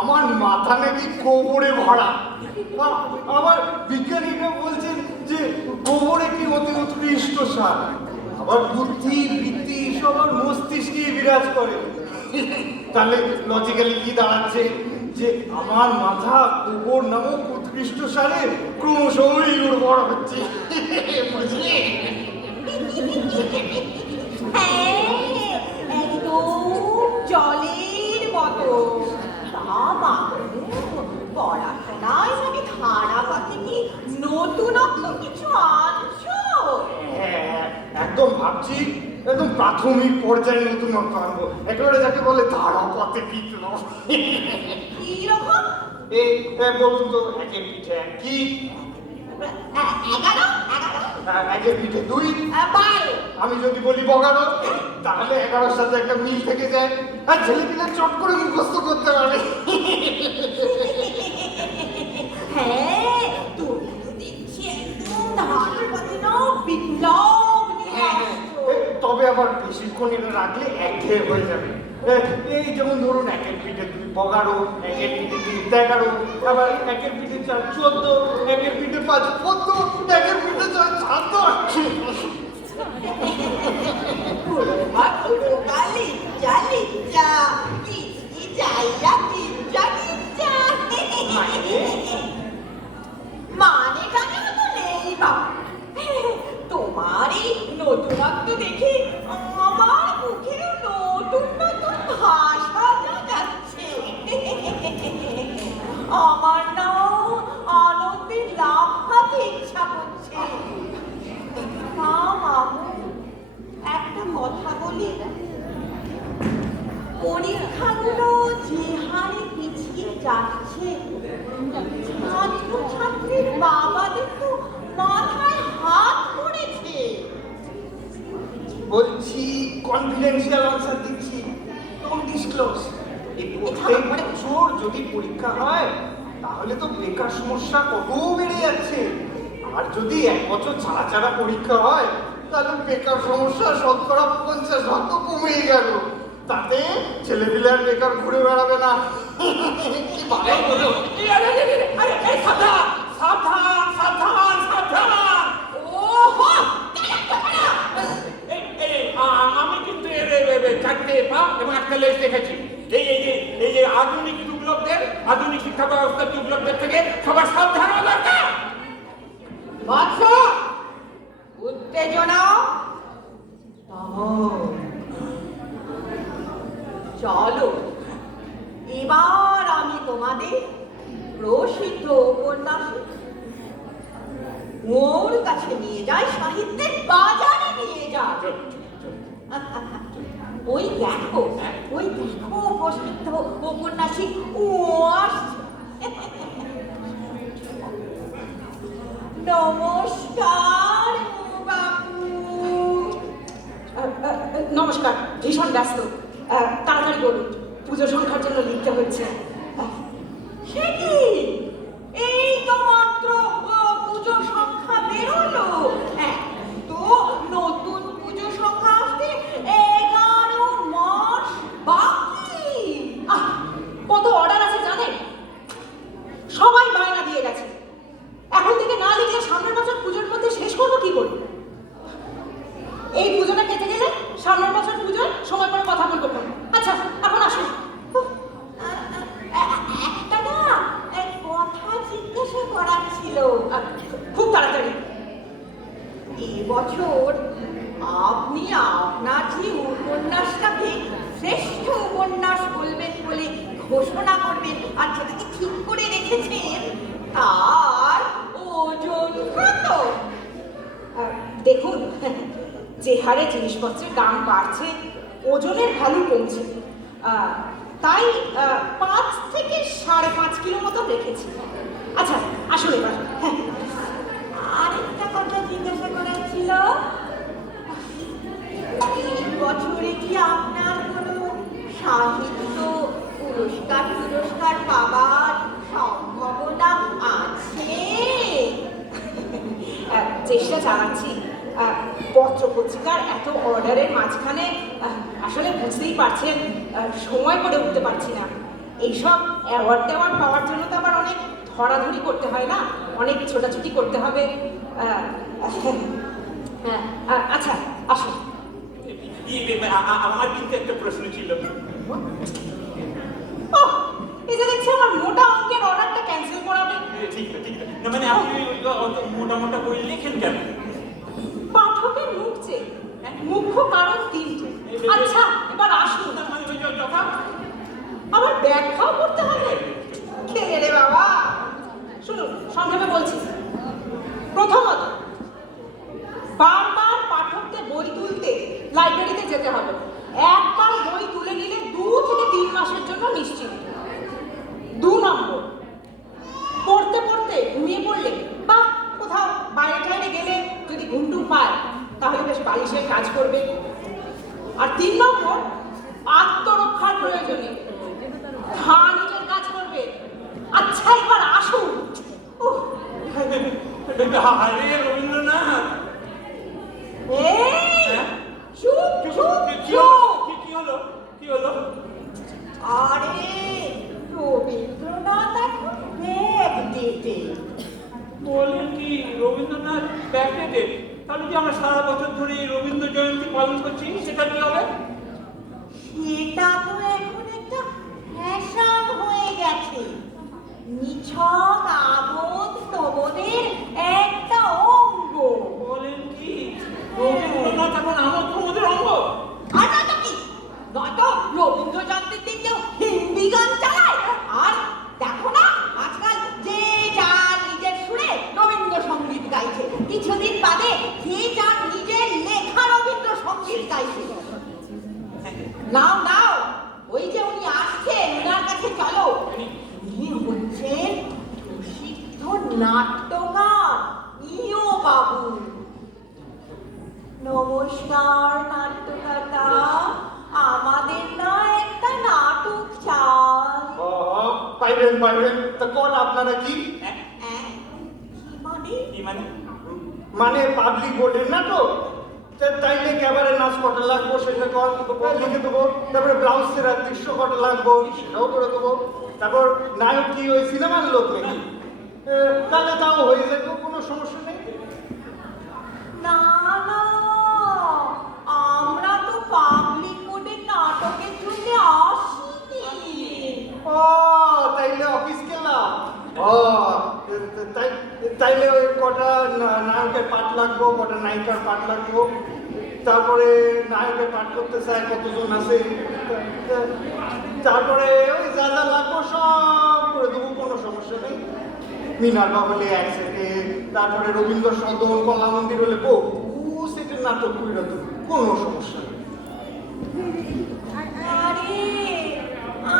আমার মাথা নাকি গোবরে ভরা। আমার বিজ্ঞানীরা বলছেন যে গোবর একটি অতি উৎকৃষ্ট সার। আবার বুদ্ধি বৃত্তি সবার মস্তিষ্কে বিরাজ করে। তাহলে লজিক্যালি কি দাঁড়াচ্ছে যে আমার মাথা গোবর নামক উৎকৃষ্ট সারে ক্রমশই উর্বর হচ্ছে। বুঝলি? একদম জলের মতো। বাবা, পড়াশোনায় আমি ধারা পথে কি নতুনত্ব কিছু আনছো? হ্যাঁ, একদম ভাবছি একদম প্রাথমিক পর্যায়ে নতুনত্ব আনবো। একেবারে যাকে বলে ধারাপথে বিপ্লব। কি রকম? এই বলুন তো, একের পিঠে এক কি? 11 একের পিঠে 2। 12। আমি যদি বলি 11, তাহলে 11-র সাথে একটা মিল থেকে যায়, আর ছেলেপিলে চট করে মুখস্থ করতে পারে। হ্যাঁ, তুমি তো দেখছি একদম ধারা পথে না বিপ্লব নিয়ে আসছো। তবে আবার বেশিক্ষণ এটা রাখলে একঘেয়ে হয়ে যাবে। এই যেমন ধরুন, একের পিঠে 2 11, একের পিঠে 3 11, আবার একের পিঠে 4 14, একের পিঠে 5 14, একের পিঠে 6 7। গালি জালি যা কি যাইয়া কি জানি যা মানে কানে তো নেই বাবা। তোমার এই নতুনত্ব দেখে আমার মুখে নতুন নতুন ভাষা যাচ্ছে। আমার নাও আনন্দে লাফাতে ইচ্ছা করছে। যদি পরীক্ষা হয় তাহলে তো বেকার সমস্যা কত বেড়ে যাচ্ছে। আর যদি 1 বছর ছাড়া ছাড়া পরীক্ষা হয় তাহলে বেকার সমস্যা শতকরা 50% কমেই গেল। তাতে ছেলেপিলে আর বেকার ঘুরে বেড়াবে না। কি ভালো হলো। সাবধান সাবধান সাবধান সাবধান। ওহো আমি কিন্তু এর 4টে পা এবং 1টা লেজ দেখেছি। এই যে আধুনিক যুবকদের, আধুনিক শিক্ষা ব্যবস্থার যুবকদের থেকে সবার সাবধান হওয়া দরকার। বৎস উত্তেজনা চলো এবার আমি তোমাদের প্রসিদ্ধ উপন্যাসী ওর কাছে নিয়ে যাই, সাহিত্যের বাজারে নিয়ে যাই। ওই দেখো প্রসিদ্ধ উপন্যাসী ও আসছে। নমস্কার বাবু। নমস্কার, ভীষণ ব্যস্ত। তাড়াতাড়ি বলুন, পুজো সংখ্যার জন্য লিখতে হচ্ছে। সে কি এই তো মাত্র পুজো সংখ্যা বেরোলো। তো নতুন পুজো সংখ্যা আসতে 11 মাস বাকি। কত অর্ডার আছে জানেন? সবাই বায়না দিয়ে গেছে। এখন থেকে না লিখলে সামনের বছর পুজোর মধ্যে শেষ করবো কি করে? এই পুজোটা কেটে গেলে সামনের বছর পুজোর সময় করে কথা বলবো। আচ্ছা, এখন আসুন। একটা না কথা জিজ্ঞাসা করার ছিল। খুব তাড়াতাড়ি। এবছর আপনি আপনার যে উপন্যাসটাকে শ্রেষ্ঠ উপন্যাস বলবেন বলে ঘোষণা করবেন আর যেটাকে ঠিক করে রেখেছেন তার ওজন কত? দেখুন, যে হারে জিনিসপত্রের দাম বাড়ছে, ওজনের ভ্যালু কমছে। তাই 5 থেকে 5.5 কিলো মতো রেখেছি। আচ্ছা, আসুন এবার। হ্যাঁ, আরেকটা কথা জিজ্ঞাসা করার ছিল, এই বছরে কি আপনার কোনো সাহিত্য পুরস্কার পাবার সম্ভাবনা আছে? চেষ্টা চালাচ্ছি। পত্র পত্রিকার এত অর্ডারের মাঝখানে আসলে বুঝতেই পারছেন, সময় করে উঠতে পারছি না। এইসব অ্যাওয়ার্ড টেওয়ার্ড পাওয়ার জন্য তো আবার অনেক ধরাধরি করতে হয় না, অনেক ছোটাছুটি করতে হবে। আচ্ছা, আসুন। আমার কিন্তু একটা প্রশ্ন ছিল। এই যে দেখছি আমার মোটা অঙ্কের অর্ডারটা ক্যান্সেল করাবে। ঠিক না, মানে আপনি অত মোটা বই লেখেন কেন? পাঠকের মুখ চেয়ে মুখ্য কারণ 3টে। আচ্ছা, এবার আসুন। আবার ব্যাখ্যাও করতে হবে। খেলে রে বাবা। শুনুন, সংক্ষেপে বলছি। প্রথমত, বারবার পাঠককে বই তুলতে লাইব্রেরিতে যেতে হবে। একবার বই তুলে নিলে 2 থেকে 3 মাসের জন্য নিশ্চিত। 2 নম্বর, পড়তে পড়তে ঘুমিয়ে পড়লে বা কোথাও বাইরে টাইরে গেলে যদি ঘুমটুম পায় তাহলে বেশ বালিশের কাজ করবে। আর 3 নম্বর, আত্মরক্ষার প্রয়োজনে নিজের কাজ করবে। আচ্ছা, এবার আসুন। আরে রবীন্দ্রনাথ, চুপ চুপ কি চুপ। হলো? আরে রবীন্দ্রনাথ এখন ব্যাগ ডেটে। বলেন কি রবীন্দ্রনাথ ব্যাকডেটে? তাহলে যে আমরা সারা বছর ধরে এই রবীন্দ্র জয়ন্তী পালন করছি সেটা কি হবে? সেটা তো এখন একটা ফ্যাশন হয়ে গেছে, নিছক আমোদ প্রমোদের একটা অঙ্গ। বলেন কি রবীন্দ্রনাথ এখন আমোদ প্রমোদের অঙ্গ? আর নয়তো কি, নয়তো রবীন্দ্র জয়ন্তীর দিন কেউ হিন্দি গান চালায়। আর দেখো না আজকাল যে যার নিজের সুরে রবীন্দ্র সঙ্গীত গাইছে, কিছুদিন বাদে যে যার নিজের লেখা রবীন্দ্র সঙ্গীত গাইছে। নাও ওই যে উনি আসছেন, উনার কাছে চলো। উনি হচ্ছেন প্রসিদ্ধ নাট্যকার ইয়ো বাবু। নমস্কার নাট্যকারটা, আমাদের না একটা নাটক চাই। বাইরেন তা কোন আপনারা কি কি মানে মানে পাবলিক বোর্ডের নাটক তাইলে ক্যাবারে নাচ কটা লাগবো সেটা লিখে দেবো, তারপরে ব্লাউজ সেরার দৃশ্য কটা লাগবো সেটাও করে দেবো, তারপর নায়ক কি ওই সিনেমার লোক নাকি তাহলে তাও হয়ে যাবে, কোনো সমস্যা নেই। না না, আমরা তো পাবলিক বোর্ডের নাটকের জন্য আসিনি। ও তাইলে অফিস গেলাম। ও তাইলে ওই কটা নায়কের পাঠ লাগবো, কটা নায়িকার পাঠ লাগবো, তারপরে নায়কের পাঠ করতে চায় কতজন আছে, তারপরে ওই যা যা লাগবো সব করে দেবো, কোনো সমস্যা নেই। মিনার বাবলে এক সেটে, তারপরে রবীন্দ্র সদন কলা মন্দির হলে বহু সেটের নাটক করে দেবো, কোনো সমস্যা নেই। আরে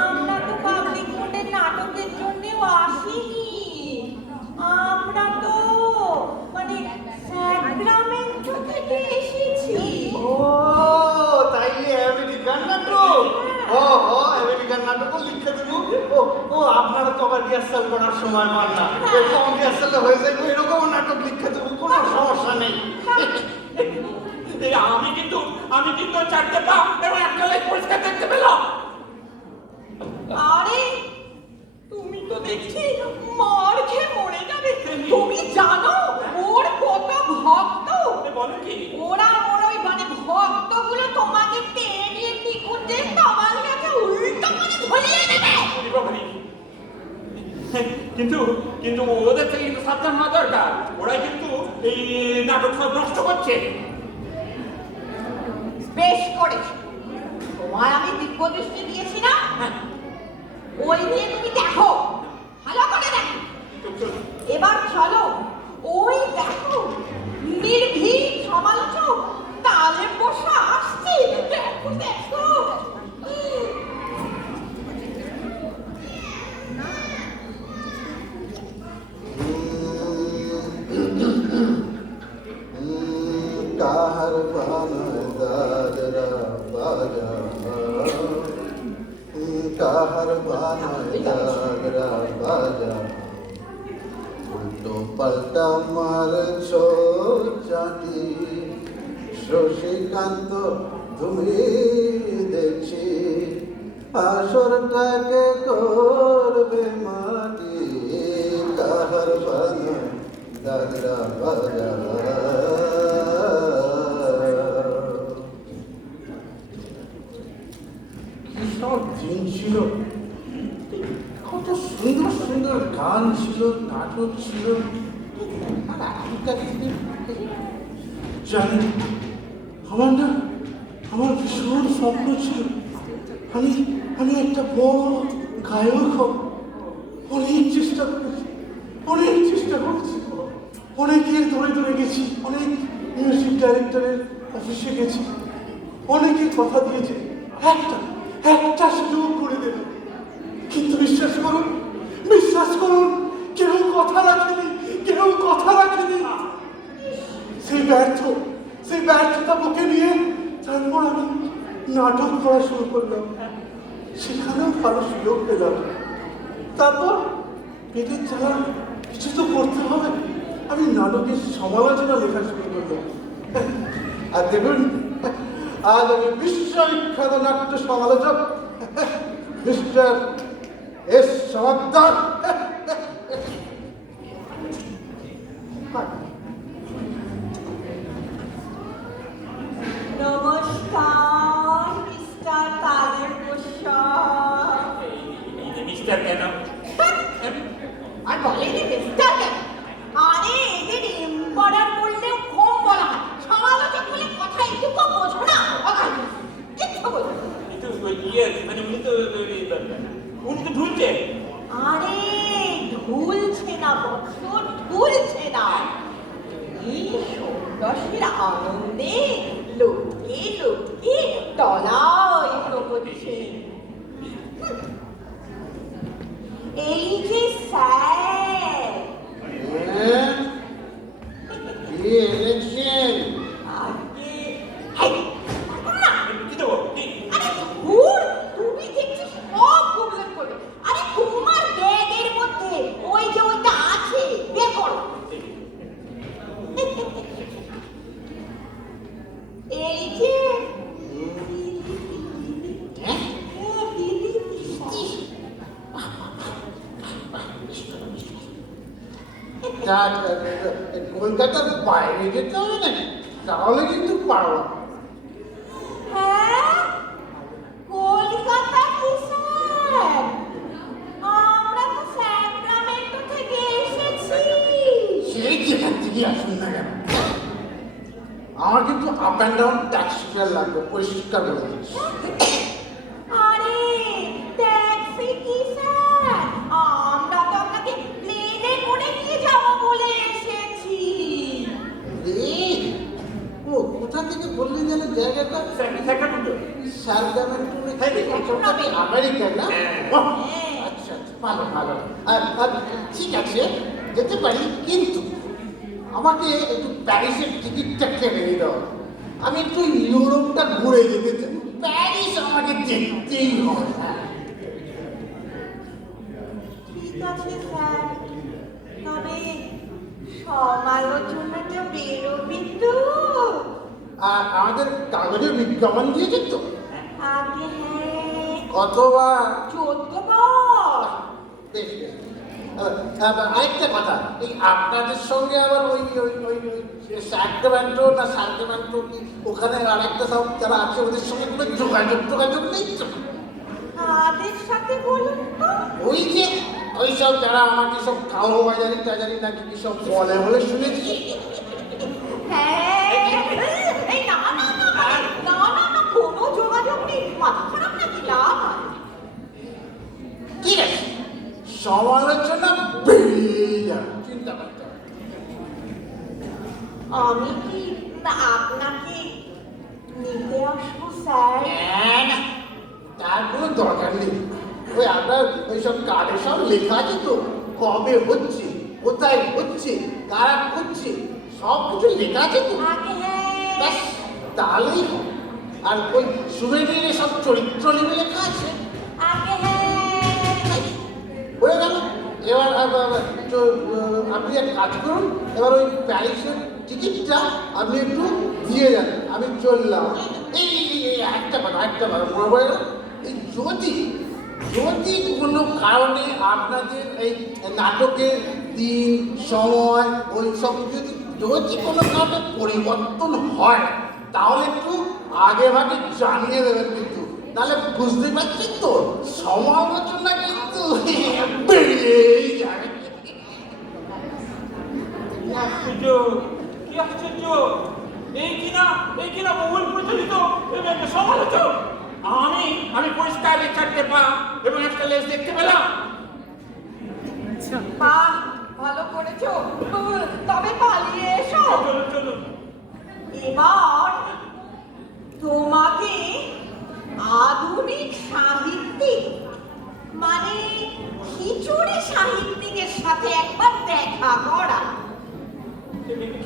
আমরা তো পাবলিক বোর্ডের নাটকের জন্যও আসিনি, আমরা তো মানে স্যাক্রামেন্ট থেকে এসেছি। ও তাইলে আমেরিকান নাটক। ও ও আমেরিকান নাটকও লিখে দেবো। ও আপনারা তো আবার রিহার্সাল করার সময় পান না, এরকম রিহার্সালে হয়ে যাবে, এরকম নাটক লিখে দেবো, কোনো সমস্যা নেই। আমি কিন্তু চারটে পা এবং একটা লাইট পরিষ্কার দেখতে পেলাম। আরে তুমি তো দেখছি মার খেয়ে মরে যাবে। তুমি জানো ওর কত ভক্ত? বলো কি? ওরা ওর ওই মানে ভক্তগুলো তোমাকে টেনে নিকুঞ্জে তোমার কাছে উল্টো করে ধরিয়ে দেবে। কিন্তু কিন্তু ওদের থেকে কিন্তু সাবধান হওয়া দরকার, ওরা কিন্তু এই নাটক সব নষ্ট করছে। বেশ করেছো, তোমার আমি দিব্য দৃষ্টি দিয়েছি না, ওই দিয়ে তুমি দেখো, ভালো করে দেখো। এবার চলো ওই দেখো নির্ভীক সমালোচক তালে বসে আসছে, দেখো দেখো। কাহার বানায় দাদরা বাজা, কাহার বানায় দাদরা বাজা, উল্টো পাল্টা মারছ জানি, শশীকান্ত তুমি দেখছি, আসরটাকে করবে মাটি, কাহার বানায় দাদরা বাজা। সব দিন ছিল, কত সুন্দর সুন্দর গান ছিল, নাটক ছিল, আর এখনকার দিনে জানি আমার ভীষণ স্বপ্ন ছিল আমি একটা বড় গায়ক হব। অনেক চেষ্টা করেছি, অনেকের ধরে গেছি, অনেক মিউজিক ডাইরেক্টরের অফিসে গেছি, অনেকে কথা দিয়েছে, একটা সুযোগ করে দেবে, কিন্তু বিশ্বাস করুন কেউ কথা রাখেনি। সেই ব্যর্থতা বুকে নিয়ে তারপর আমি নাটক করা শুরু করলাম, সেখানেও ভালো সুযোগ পেলাম। তারপর পেটের জ্বালা কিছু তো করতে হবে, আমি নাটকের সমালোচনা লেখা শুরু করলাম। আর দেখুন আজ আমি বিশ্ববিখ্যাত নাট্য সমালোচক মিস্টার এস সমাদ্দার। নমস্কার মিস্টার তালের বসা। মিস্টার কেন? আর বলেনি মিস্টার কেন? আরে এদের এম্পারার বললেও কম বলা হয়, সমালোচক বলে কথা একটুকু বোঝো না, কিচ্ছু বোঝো না। কিন্তু মানে উনি তো ঢুলছে। আরে ঢুলছে না বৎস, ঢুলছে না, এই সন্ন্যাসীর আনন্দে লোকে তলায় প্রবচ্ছে। এই যে স্যার আগে কি দেবো? আরে ধুর, তুমি দেখছি সব প্রবলেম করবে। আরে তোমার তা কলকাতার বাইরে যেতে হবে নাকি? তাহলে কিন্তু পারো। হ্যাঁ, কলকাতা কি স্যার? আমরা তো স্যাক্রামেন্টো থেকে এসেছি। সেই যেখান থেকে আসুন না কেন, আমার কিন্তু up and down taxi fare লাগবে, পরিষ্কার বলে দিচ্ছি। আরে ট্যাক্সি কি স্যার? আমরা তো আপনাকে প্লেনে করে নিয়ে যাবো বলে এসেছি। ও কোথা থেকে বললেন যেন জায়গাটা? স্যাক্রামেন্টো। সার্কামেন্টো আমেরিকা না? ও, আচ্ছা আচ্ছা, ভালো ভালো। আর ঠিক আছে, যেতে পারি, কিন্তু আমাকে একটু প্যারিসের টিকিটটা কেটে দাও। আমি একটু ইউরোপটা ঘুরে যেতে চাই, প্যারিস আমাকে দেখতেই হবে। ঠিক আছে স্যার, তবে সমালোচনাটা বেরোবি তো? আর আমাদের কাগজের বিজ্ঞাপন দিয়েছে তো? আগে হ্যাঁ, কতবার? 14 বার। বেশ বেশ। আরেকটা কথা, এই আপনাদের সঙ্গে আবার ওই ওই ওই ওই সার্কামেন্টো না সার্কামেন্টো কি ওখানে আরেকটা সব যারা আছে ওদের সঙ্গে কোনো যোগাযোগ নেই তো? কাদের সাথে বলুন তো? ওই যে ওই সব যারা আমাকে সব কালো বাজারি টাজারি নাকি কি সব বলে বলে শুনেছি। হ্যাঁ, এই না না না না না না, কোনো যোগাযোগ নেই। মাথা খারাপ নাকি? লাভ ঠিক আছে, সমালোচনা বেরিয়ে যাবে, চিন্তা করতে হবে না। আমি কি আপনাকে নিতে আসবো স্যার? না, তার কোনো দরকার নেই। ওই আপনার ওই সব কার্ডে সব লেখা আছে তো, কবে হচ্ছে, কোথায় হচ্ছে, কারা হচ্ছে, সব কিছু লেখা আছে তো। আগে হ্যাঁ। ব্যাস, তাহলেই হবে। আর ওই সুবেনিরে সব চরিত্র লিখে লেখা আছে, আগে হ্যাঁ। হয়ে গেল। এবার আপনি এক কাজ করুন, এবার ওই প্যারিসের টিকিটটা আপনি একটু দিয়ে যান, আমি চললাম। এই একটা কথা মনে পড়ে গেল, এই যদি কোনো কারণে আপনাদের এই নাটকের দিন সময় ওই সব যদি কোনো কারণে পরিবর্তন হয়, তাহলে একটু আগে ভাগে জানিয়ে দেবেন কিন্তু, তাহলে বুঝতে পারছেন তো, সমালোচনা কিন্তু বেরিয়েই যাবে। কি আশ্চর্য, কি আশ্চর্য! এই কিনা বহুল প্রচলিত এবং একটা সমালোচক। আমি পরিষ্কার লেখাতে পা এবং একটা লেজ দেখতে পেলাম। বাহ, ভালো করেছো। তবে পালিয়ে এসো। চলুন চলুন। এবার তোমাকে আধুনিক সাহিত্যিক মানে খিচুড়ি সাহিত্যিকের সাথে একবার দেখা করা।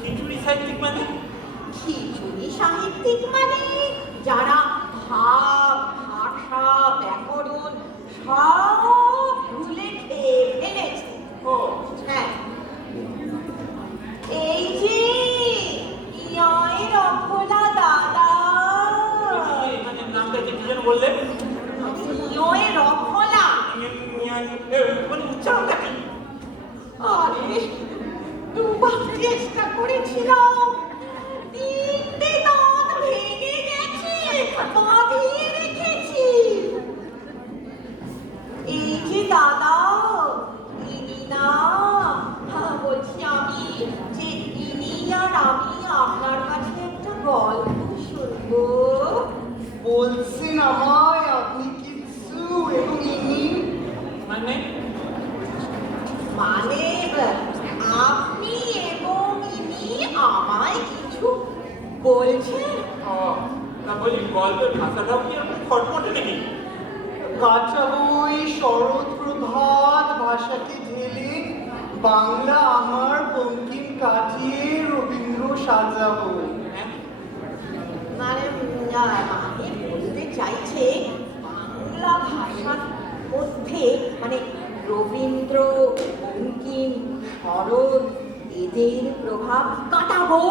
খিচুড়ি সাহিত্যিক মানে? খিচুড়ি সাহিত্যিক মানে যারা ভাব, ভাষা, ব্যাকরণ সব ভুলে খেয়ে ফেলেছে। ও হ্যাঁ, এই যে ইয়ের অখোলা দাদা। মানে নামটা কি যেন বললেন? ইয়ের অখোলা। মানে উচ্চারণটা কি? আরে দুবার চেষ্টা করেছিলাম, তিনটে দাঁত ভেঙে গেছে, বাঁধিয়ে রেখেছি। এই যে দাদা, ইনি না, বলছি আমি যে ইনি আর আমি আপনার কাছে একটা গল্প শুনবো। বলছেন আমায় আপনি কিছু এবং ইনি? মানে মানে আপনি এবং ইনি আমায় কিছু বলছেন? না বলি গল্পের ভাষাটাও কি এরকম খটমটে নাকি? কাঁচা বই শরৎ প্রভাত ভাষাকে ঢেলে বাংলা আমার বঙ্কিম কাটিয়ে রবীন্দ্র সাজাবো। মানে বলতে চাইছে বাংলা ভাষার মধ্যে মানে রবীন্দ্র, বঙ্কিম, শরৎ এদের প্রভাব কাটাবো।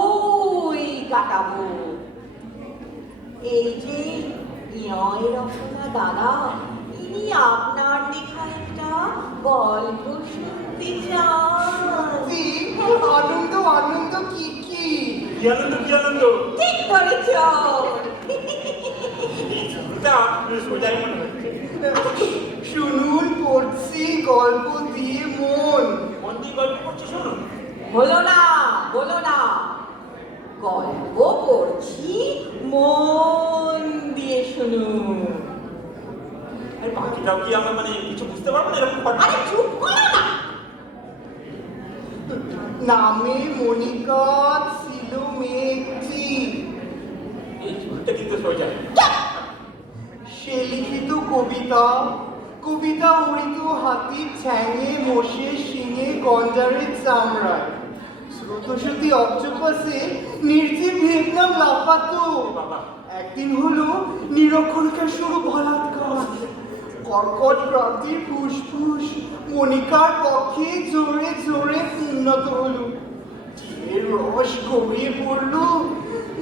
এই যে ইয়ের রচনা দাদা, ইনি আপনার লেখা একটা গল্প শুনতে চান। আনন্দ আনন্দ কি কি? কি আনন্দ কি আনন্দ? ঠিক ধরেছ। এই শুরুটা সোজাই মনে হচ্ছে। শুনুন পড়ছি গল্প দিয়ে মন। কোন দিন গল্প করছি শুনুন। বলো না, বলো না, গল্প করছি মন দিয়ে শুনুন। আর বাকিটাও কি আমরা মানে কিছু বুঝতে পারবো না এরকম কথা? আরে চুপ করো না। নামে মনিকা ছিল মেয়েটি, এই শুরুটা কিন্তু সোজাই। সে লিখিত কবিতা, কবিতা উড়িত হাতির ছ্যাঙে মোষে শিঙে গঞ্জারের চামড়ায়, স্রোতস্বতী অক্টোপাসে নির্জীব ভেবলাম লাফাতো। বাবা একদিন হলো নিরক্ষরেখার শুরু বলাৎকার, কর্কট প্রান্তির ফুসফুস মনিকার পক্ষে জোরে জোরে উন্নত হলো। এর রস গড়িয়ে পড়লো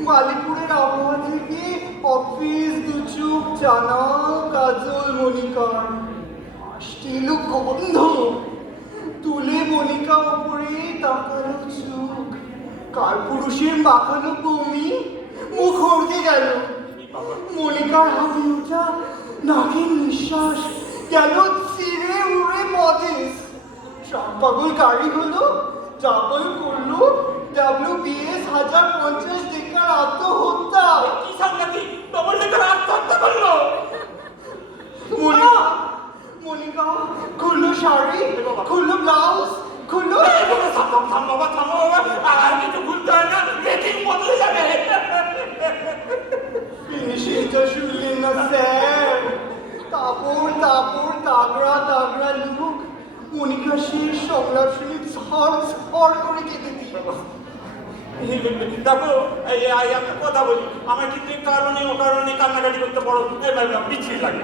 মালিপুরের আবহাওয়া থেকে অফিস দুচুক জানা কাজল মনিকার আসছিল গন্ধ। তুলে মনিকা ওপরে তাকালো চোখ, কালপুরুষের মাখানো বমি মুখ হড়কে গেল। মনিকার হাতে ওঠা নাকের নিঃশ্বাস গেল চিরে উড়ে পথে। সব পাগল গাড়ি হলো, চাপল করলো WBS 1050 টিকার আত্মহত্যা। কি সাংঘাতিক! ডবল ডেকার আত্মহত্যা করলো। মনিকা মনিকা খুললো শাড়ি, খুললো ব্লাউজ, খুললো থাম বাবা, থামো বাবা, আর কিছু ভুলতে হয় না, রেটিং বদলে যাবে। ফিনিশিংটা শুনলেন না স্যার? তাপড় তাপড় তাগড়া তাগড়া লুক। মনিকা শেষ সংলাপ শুনে ঝড় ঝড় করে কেঁদে দিল। দেখো একটা কথা বলি, আমার কিন্তু এই কারণে ও কারণে কান্নাকাটি করতে বড় বিচ্ছিরি লাগে।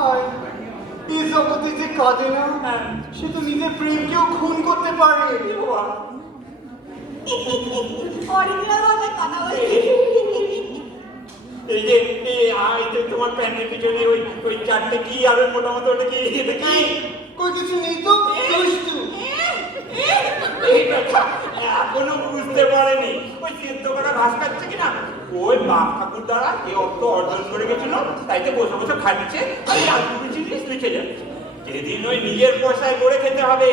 আর এই জগতে যে কাঁদে না, সে তো নিজের প্রেমকেও খুন করতে পারে। অরিজিনাল ভাবে কথা বলছি। এই যে তোমার প্যান্টের পিছনে ওই চারটে কি আর ওই মোটামুটি ওটা কি এটা কি? কই কিছু নেই তো, দুষ্টু। এখনো বুঝতে পারেনি ওই সিদ্ধ করা ঘাস খাচ্ছে কিনা। ওই বাপ ঠাকুর দ্বারা যে অর্থ অর্জন করে গেছিল তাইতে বসে বসে খাচ্ছে, আর এই আলু জিনিস লিখে যাচ্ছে। যেদিন ওই নিজের পয়সায় করে খেতে হবে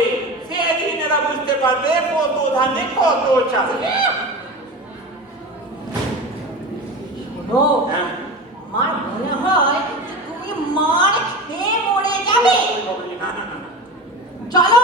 সেদিন এরা বুঝতে পারবে কত ধানে কত চাল। শোনো, আমার মনে হয় যে তুমি মার খেয়ে মরে যাবে। না না না না, চলো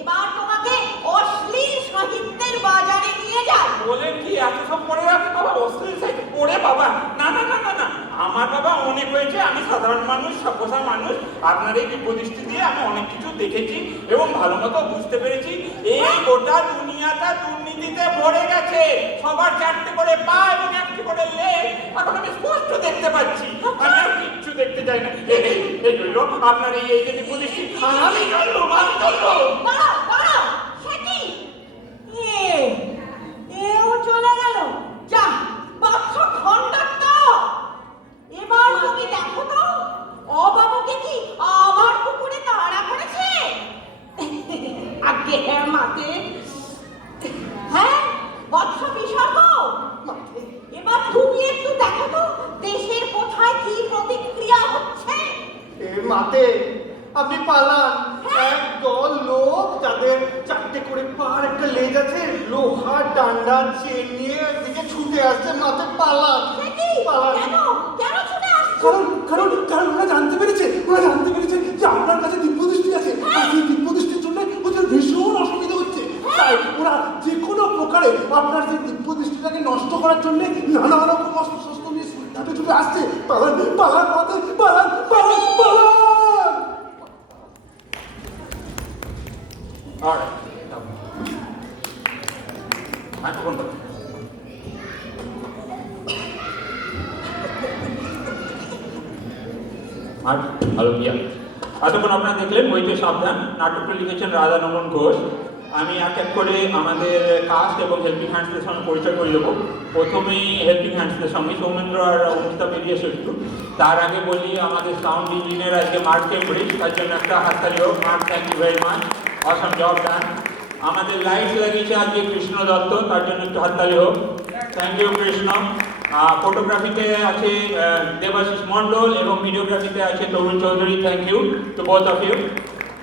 এবার তোমাকে অশ্লীল সাহিত্যের বাজারে নিয়ে যাই। বলেন কি এত সব পড়ে রাখবে বাবা? অশ্লীল সাহিত্য ওরে বাবা, না না না না না, আমার বাবা অনেক হয়েছে। আমি সাধারণ মানুষ, সভ্যতা মানুষ। আপনার এই বিপদৃষ্টি দিয়ে আমি অনেক কিছু দেখেছি এবং ভালো মতো বুঝতে পেরেছি। এই গোটা দুনিয়াটা দুর্নীতিতে ভরে গেছে। সবার চারটে করে পা এবং একটি করে লেগ এখন আমি স্পষ্ট দেখতে পাচ্ছি। আমি আর কিচ্ছু দেখতে চাই না। এই হইল আপনার এই যে বিপদৃষ্টি। আমি চললো, আমি চললো। দাঁড়াও দাঁড়াও, সে কি? এও চলে গেল। যা বাক্স খণ্ডাত্ম, এবার তুমি দেখো তো অবাবুকে কি আবার পুকুরে তাড়া করেছে? আগে হ্যাঁ মাতে, হ্যাঁ বৎস বিসর্গ। এবার তুমি একটু দেখো তো দেশের কোথায় কি প্রতিক্রিয়া হচ্ছে। এ মাতে আপনি পালান। এক দল লোক যাদের চারটে করে পার একটা লেজ আছে, লোহার ডান্ডা চেন নিয়ে দিকে ছুটে আসছে। মাতে পালান সে কি? পালান। কেন কেন ছুটে আসছো? কারণ ওরা জানতে পেরেছে যে আপনার কাছে দিব্যদৃষ্টি আছে, আর সেই দিব্যদৃষ্টির জন্য ওদের ভীষণ অসুবিধা হচ্ছে। তাই ওরা যে কোনো প্রকারে আপনার সেই দিব্যদৃষ্টিটাকে নষ্ট করার জন্য নানা রকম অস্ত্র শস্ত্র নিয়ে ছুটে ছুটে আসছে। পালান পালান পালান পালান পালান পালান। আর কোন আর ভালো গিয়া এতক্ষণ আপনারা দেখলেন বইতে সাবধান। নাটকটা লিখেছেন রাধা নমন ঘোষ। আমি এক এক করে আমাদের কাস্ট এবং হেল্পিং হ্যান্ডসদের সঙ্গে পরিচয় করে দেবো। প্রথমেই হেল্পিং হ্যান্ডসদের সঙ্গে সৌমেন্দ্র আর অনুষ্ঠিতা বেরিয়ে এসে একটু। তার আগে বলি আমাদের সাউন্ড ইঞ্জিনিয়ার আজকে মার্ক কেমব্রিজ, তার জন্য একটা হাততালি হোক। Mark, thank you very much, awesome job done. আমাদের লাইট লাগিয়েছে আজকে কৃষ্ণ দত্ত, তার জন্য একটু হাততালি হোক। Thank you Krishna. ফটোগ্রাফিতে আছে দেবাশিস মণ্ডল এবং ভিডিওগ্রাফিতে আছে Tarun Chowdhury. Thank you to both of you.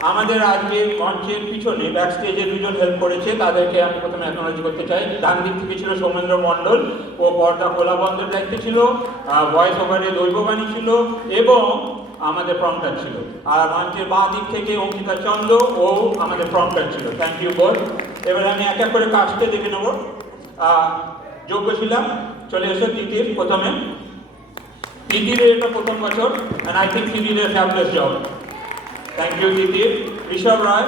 আমাদের আজকে মঞ্চের পিছনে ব্যাক স্টেজে দুজন হেল্প করেছে, তাদেরকে আমি প্রথমে অ্যাকনোলেজ করতে চাই। ডান দিক থেকে ছিল সৌমেন্দ্র মণ্ডল, ও পর্দা খোলা বন্ধের দায়িত্বে ছিল, ভয়েস ওভারে দৈববাণী ছিল এবং আমাদের প্রম্পটার ছিল। আর মঞ্চের বাঁ দিক থেকে অঙ্কিতা চন্দ্র, ও আমাদের প্রম্পটার ছিল। Thank you both. এবার আমি এক এক করে কাজকে দেখে নেব। যোগ্যশীলা চলে এসো। তিতির প্রথমে। তিতিরের এটা প্রথম বছর, and I think he did a fabulous job. Thank you Titir. Rishabh Roy,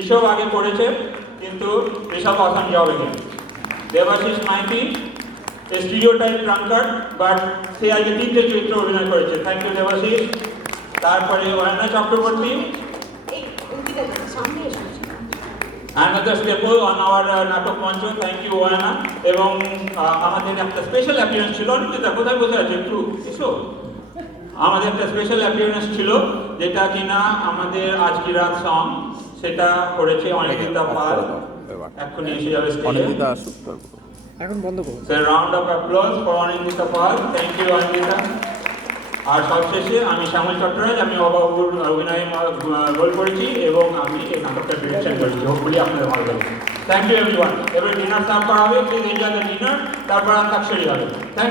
Rishabh আগে করেছে কিন্তু Rishabh awesome job again. Debashis Maity, a stereotype drunkard, but সে আগে 3টে চরিত্র অভিনয় করেছে। Thank you Debashis. তারপরে অয়না চক্রবর্তী, এই অঙ্কিতা সামনে এসো। another staple on our নাটক মঞ্চ। থ্যাংক ইউ ওয়ানা। এবং আমাদের একটা স্পেশাল অ্যাপিয়ারেন্স ছিল। অনিন্দিতা কোথায় বসে আছে? একটু এসো। আমাদের একটা স্পেশাল অ্যাপিয়ারেন্স ছিল, যেটা কিনা আমাদের আজ কি রাত সং, সেটা করেছে অনিন্দিতা পাল। এক্ষুনি এসে যাবে স্টেজে। এখন বন্ধ করো। Round of applause for Anindita Pal. Thank you Anindita. আর সবশেষে আমি শ্যামল চট্টরাজ, আমি অবাবুর অভিনয়ে রোল করেছি এবং আমি এই নাটকটা ডিরেকশন করেছি। হোপফুলি আপনাদের ভালো লাগবে। Thank you everyone. এবার ডিনার সার্ভ করা হবে, প্লিজ এনজয় দ্য ডিনার, তারপর অন্তাক্ষরী হবে। থ্যাংক